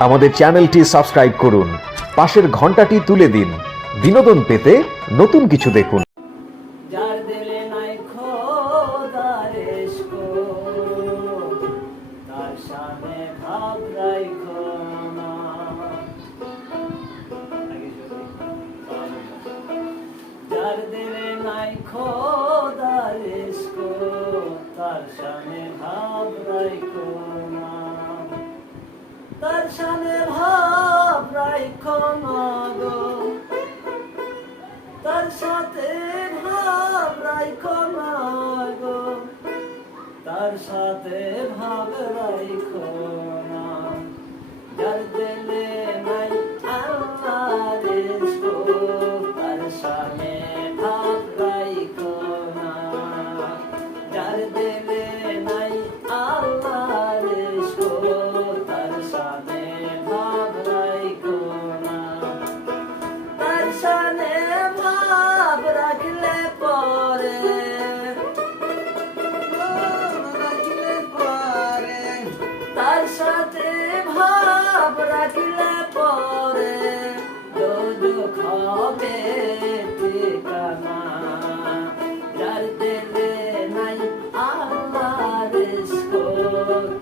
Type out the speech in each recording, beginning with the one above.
আমাদের চ্যানেলটি সাবস্ক্রাইব করুন, পাশের ঘন্টাটি তুলে দিন। বিনোদন পেতে নতুন কিছু দেখুন। যার দিলে নাই খোদার ইশক, তার সামনে ভাব রাখো না। যার দিলে নাই খোদার ইশক, তার সামনে ভাব রাখো না। তার সামনে ভাব রাখো না গো, তার সাথে ভাব রাখো না গো, তার সাথে ভাব রাখো না। যার দিলে নাই আল্লাহর ইশক, তার সাথে ভাব রাখো না। যার দিলে নাই আল্লাহর ইশক, তার সাথে ভাব রাখো না। তার সাথে ভাব রাখলে পরে, তার সাথে ভাব রাখলে পরে দুঃখ হবে ঠিকানা। যার দিলে নাই আল্লাহর ইশক,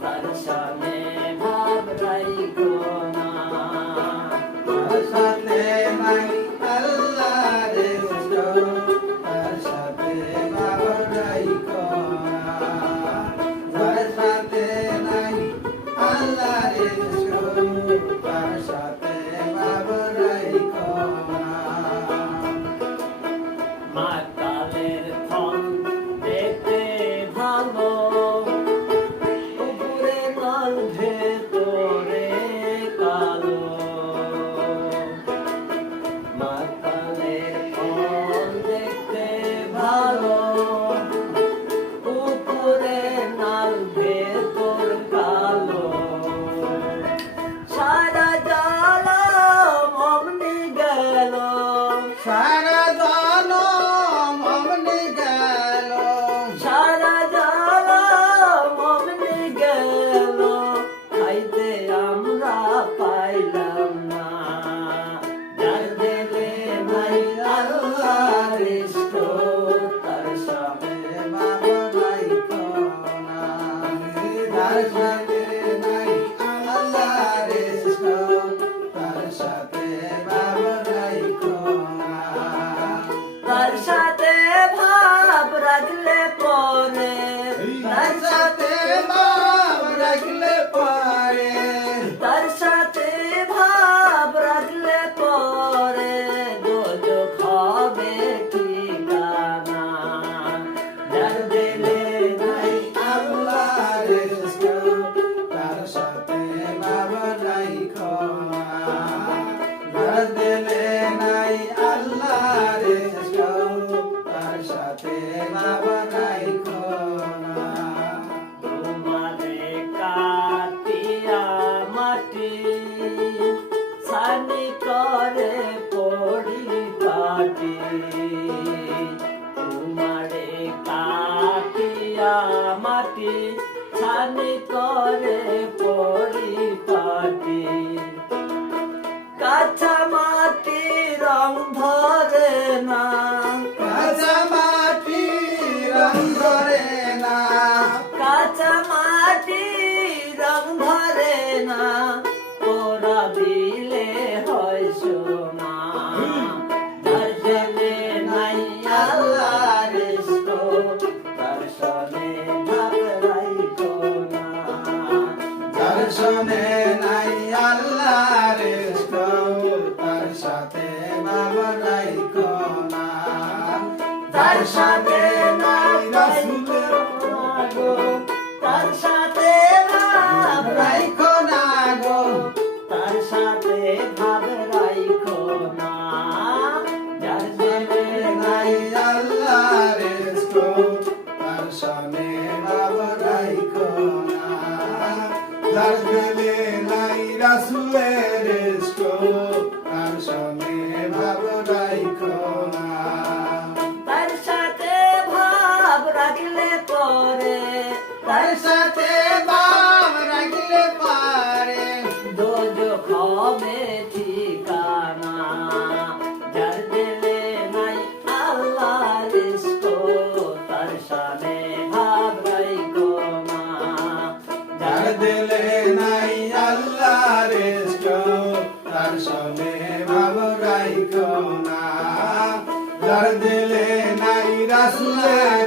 তার সাথে ভাব রাখো না। তার সাথে নাই আল্লাহর ইশক, তার সাথে ভাব রাখো না। যার সাথে নাই আল্লাহর ইশক, তার সাথে ভাব রাখো না। মাতালের ফল দেখতে ভালো, উপরে লাল ভেতরে কালো। মাতালের ফল দেখতে ভালো, উপরে লাল ভেতর কালো। সারা জ্বালা অমনি গেল, সারা জনম অমনি গেল, সারা জ্বালা অমনি গেল, খাইতে আমরা পাইলাম না। যার দিলে নাই আল্লাহর ইশক, তার সাথে ভাব রাখো না। যার সাথে নাই আল্লাহর ইশক, তার সাথে ভাব রাখো না। তার সাথে ভাব রাখলে পরে, তার সাথে ভাব রাখলে পরে, তার সাথে ভাব রাখলে পরে দোজখ হবে ঠিকানা। যার দিলে নাই আল্লাহর ইশক, তার সাথে ভাব রাখো না। যার দিলে নাই আল্লাহর ইশক, তার সাথে ভাব রাখো না। তোমারে কাটিয়া মাটি সানি করে পড়ি পাটি। তোমারে কাটিয়া মাটি সানি করে পড়ি পাটি। কাঁচা মাটি রং ধরে না, কাঁচা মাটি রং ধরে না, কাঁচা মাটি রং ধরে না, পোড়া দিলে হয় সোনা। যার দিলে নাই আল্লাহর ইশক, তার সাথে ভাব রাখো না। যার শোনে নাই আল্লাহর ইশক, তার সাথে ভাব রাখো না। তার সাথে নাই রাসূলের গো, তার সাথে ভাব রাখো না গো, তার সাথে ভাব রাখো না। যার দিলে নাই আল্লাহর ইশক, তার সামনে ভাব রাখো না। যার দিলে নাই রাসূলের ইশক, তার সামনে ভাব রাখো না। তার সাথে ভাব রাখলে পরে, তার তার সাথে ভাব রাখলে পারে, দোজো হবে ঠিকানা। যার দিলে নাই আল্লাহর ইশক, তার শানে ভাব রাইখো না। যার দিলে নাই আল্লাহর ইশক, তার সনে ভাব রাইখো না। যার দিলে নাই রাসূলের